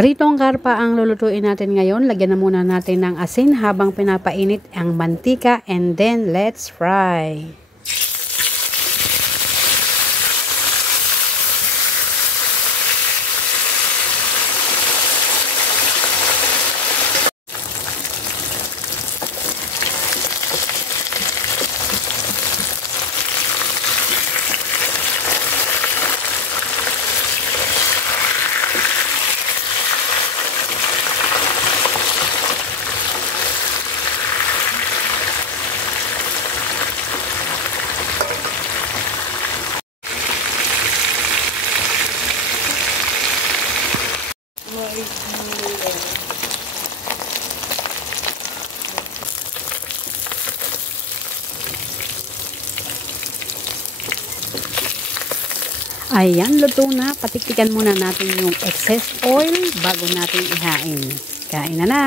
Pritong karpa ang lulutuin natin ngayon. Lagyan na muna natin ng asin habang pinapainit ang mantika and then let's fry. Ayan, luto na. Patiktikan muna natin yung excess oil bago natin ihain. Kain na na!